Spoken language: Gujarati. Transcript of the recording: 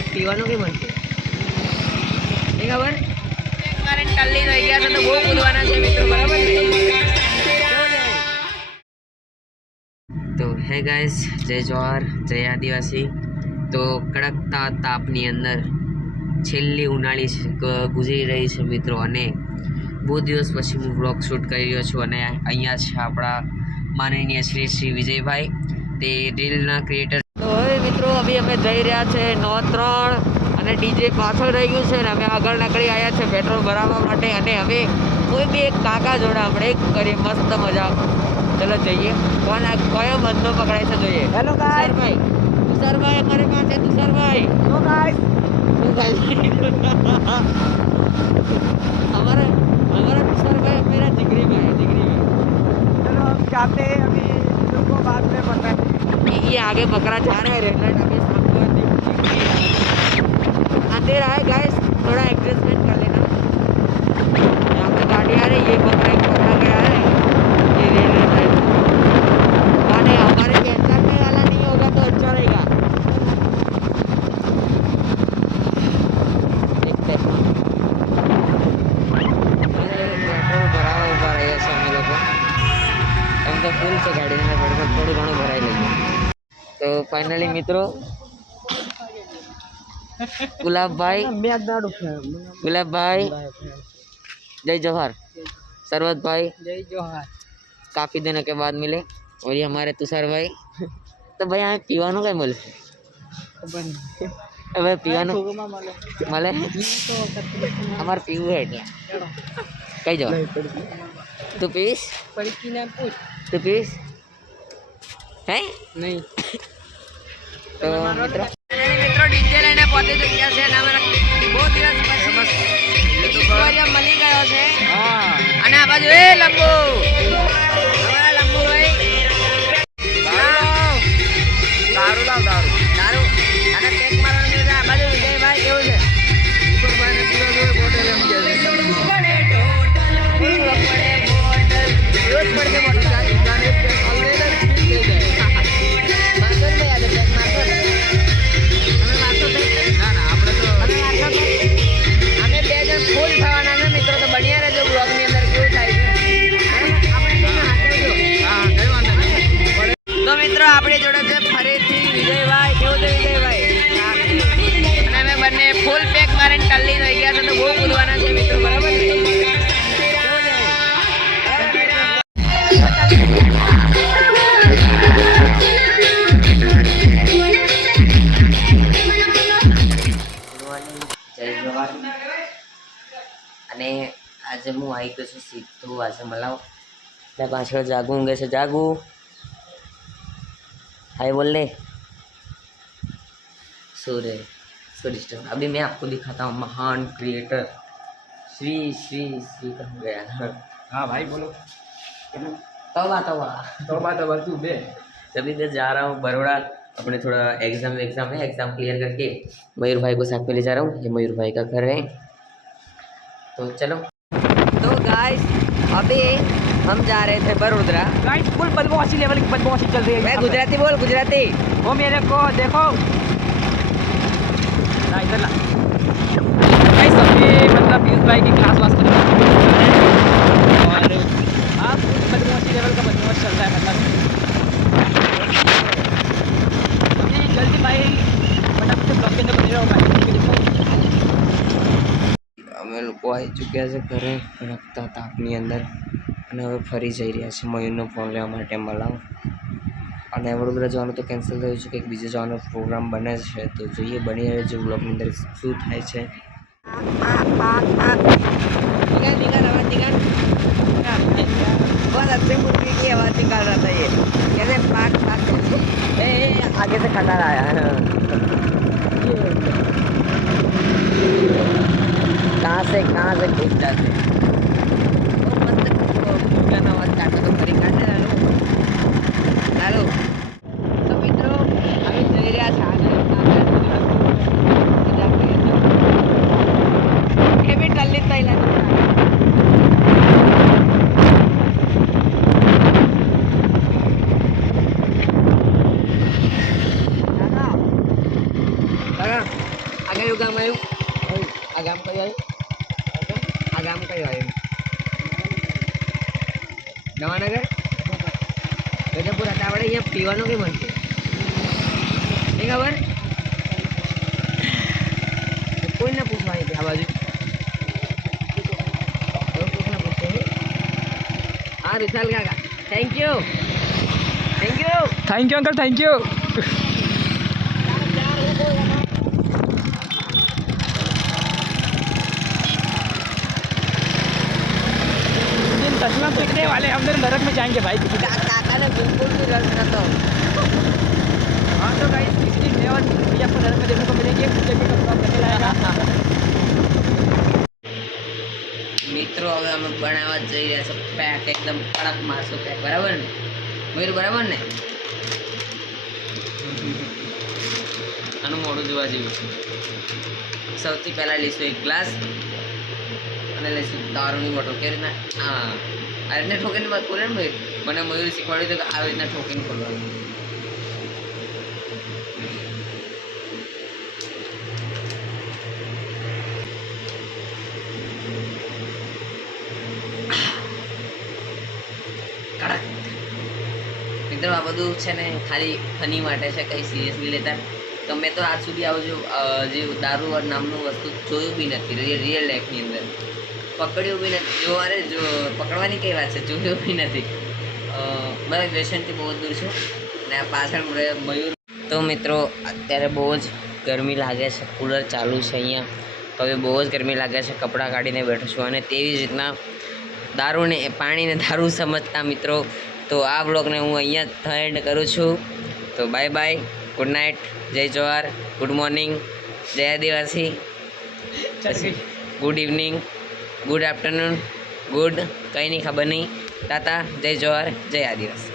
અહીંયા પીવાનું કંઈ મળશે. એ ખબર? તો હે ગાઈસ જય જવાહર, જય આદિવાસી. તો કડકતા તાપની અંદર છેલ્લી ઉનાળી ગુજરી રહી છે મિત્રો અને બહુ દિવસ પછી હું બ્લોગ શૂટ કરી રહ્યો છું અને અહીંયા છે આપણા માનનીય શ્રી શ્રી વિજયભાઈ. તે રીલના ક્રિએટર મિત્રો હવે અમે જઈ રહ્યા છે નોત્રણ અને ડીજે પાછળ રહી ગયું છે ને અમે આગળ નીકળી આવ્યા છે પેટ્રોલ ભરાવવા માટે અને હવે કોઈ બી એક કાકા જોડે આપણે કરીએ મસ્ત મજા ચલો જઈએ. કોણ આ કયો બંધો પકડાય છે જોઈએ. હેલો ગાઈસ ભાઈ તુષારભાઈ અમારી પાસે તુષારભાઈ. હેલો ગાઈસ શું ગાઈસ અમારે અમારા ये ये आगे बकरा जा रहा है रेड लाइट अभी सामने जिग- जिगरी है। अंधेरा है गाइस थोड़ा एडजस्टमेंट कर लेना यहाँ पे गाड़ी आ रही है ये बकरा एक पकड़ा गया है ये रेड लाइट अरे हमारे पहचानने वाला नहीं होगा तो अच्छा रहेगा देखते हैं પેટ્રોલ ભરાવા ઊભા રહ્યા છે અમે લોકો એમ તો ફૂલ છે ગાડીને પેટ્રોલ થોડું ઘણું ભરાઈ લઈએ તો ફાઇનલી મિત્રો ગુલાબભાઈ मैं नाडू गुलाबभाई जय जवाहर सरवत भाई जय जोहार काफ़ी दिनों के बाद मिले और ये हमारे तुषार भाई તો ભાઈ આ પીવાનું કઈ મળશે खबर હવે પીવાનું माले મળે तो અમારે પીવું હે એટલે કઈ જવા તું પીશ पड़ी की ना पूछ તું પીશ હે? નહીં. તો મિત્રો. મિત્રો ડીજે લઈને પોતે જ ગયા છે ના બહુ દિવસ પછી મળી ગયો છે. અને આ બાજુ એ લંબુ. તો મિત્રો, આપણી જોડે છે ફરીથી વિજયભાઈ, કેવું છે વિજયભાઈ? અને અમે બંને ફૂલ પેક મારીને ટલ્લી થઈ ગયા છે, તો બહુ કૂદવાના છે મિત્રો, બરાબર અને આજે હું આવી ગયો છું સીધું આજે મલાવ. ને પાછળ જાગું ઊંઘે છે. જાગુ. हाय बोल ले सूर्य सूर्य अभी मैं आपको दिखाता हूँ महान क्रिएटर श्री श्री श्री कहाँ गया हाँ? भाई बोलो। तवा तवा तोबा तोबा तू बे तभी मैं जा रहा हूँ बड़ोड़ा अपने थोड़ा एग्ज़ाम एग्ज़ाम है एग्ज़ाम क्लियर करके मयूर भाई को साथ में ले जा रहा हूँ। ये मयूर भाई का घर है। तो चलो। तो गाइस अभी हम जा रहे थे बड़ोदरा। गाइस फुल बदमाशी लेवल की बदमाशी चल रही है मैं गुजराती बोल गुजराती। वो मेरे को देखो। इधर ला। गाइस मतलब पीयूष भाई की क्लास हाँ, मतलब। जल्दी भाई चुके ऐसे घरे रखता था अपने अंदर। અને હવે ફરી જઈ રહ્યા છે મયુરનો ફોન લેવા માટે મલાવ અને વડોદરા જવાનું તો કેન્સલ થયું છે કંઈક બીજે જવાનો પ્રોગ્રામ બને છે તો જોઈએ બની રહે છે બ્લોગની અંદર શું થાય છે बहुत अच्छे मुर्गी की आवाज़ निकाल रहा था ये कैसे पाक पाक ए, ए, आगे से खटारा आया कहाँ से कहाँ से घुस जाते हैं वो मस्त ઉપલાનો અવાજ કાઢો તો ફરી કાઢે. હાલો. હાલો. નવાનગર ગજબપુર હતા આપણે અહીંયા પીવાનું કેમ બનશે નહીં ખબર? કોઈને પૂછવાની હતી આ બાજુ? કોકને પૂછે હા, વિશાલ કાકા. Thank you thank you thank you uncle thank you जिन चश्मा पीटने वाले हम लोग नरक में जाएंगे भाई કાકાને બિલકુલ બી રસ નતો हाँ तो गाइस इसलिए मैं और भैया आपको नरक में देखने को मिलेंगे मुझे भी कब करने लाएगा મિત્રો હવે અમે બનાવવા જ જઈ રહ્યા છે પેક એકદમ કડક મારશું પેક બરાબર ને મયુર બરાબર ને આનું મોડું જોવા જેવું સૌથી પહેલાં લઈશું એક ગ્લાસ અને દારૂની બોટલ. કે રીતના? હા. આ રીતના ઠોકીને વાત ખોલે ને ભાઈ? મને મયુર શીખવાડ્યું હતું કે આવી રીતના ઠોકીને ખોલવાનું. મિત્રો, આ બધું છે ને ખાલી ફની માટે છે, કંઈ સિરિયસલી લેતા તો મેં તો આજ સુધી આવું જો દારૂ નામનું વસ્તુ જોયું બી નથી રિયલ લાઈફની અંદર. પકડ્યું બી નથી. જોવાને જો પકડવાની કઈ વાત છે? જોયું બી નથી. અ, મેં વ્યસનથી બહુ દૂર છું. અને આ પાછળ મરે- મયુર. તો મિત્રો અત્યારે બહુ જ ગરમી લાગે છે. કુલર ચાલુ છે અહીંયા. હવે બહુ જ ગરમી લાગે છે. કપડાં કાઢીને બેઠો છું અને તેવી જ રીતના દારૂને પાણીને દારૂ સમજતા મિત્રો. તો આ બ્લોગને હું અહીંયા જ એન્ડ કરું છું. તો બાય બાય. ગુડ નાઇટ જય જોહાર ગુડ મોર્નિંગ જય આદિવાસી good evening good afternoon good કંઈ નહીં ખબર નહીં તાતા જય જોહાર જય આદિવાસી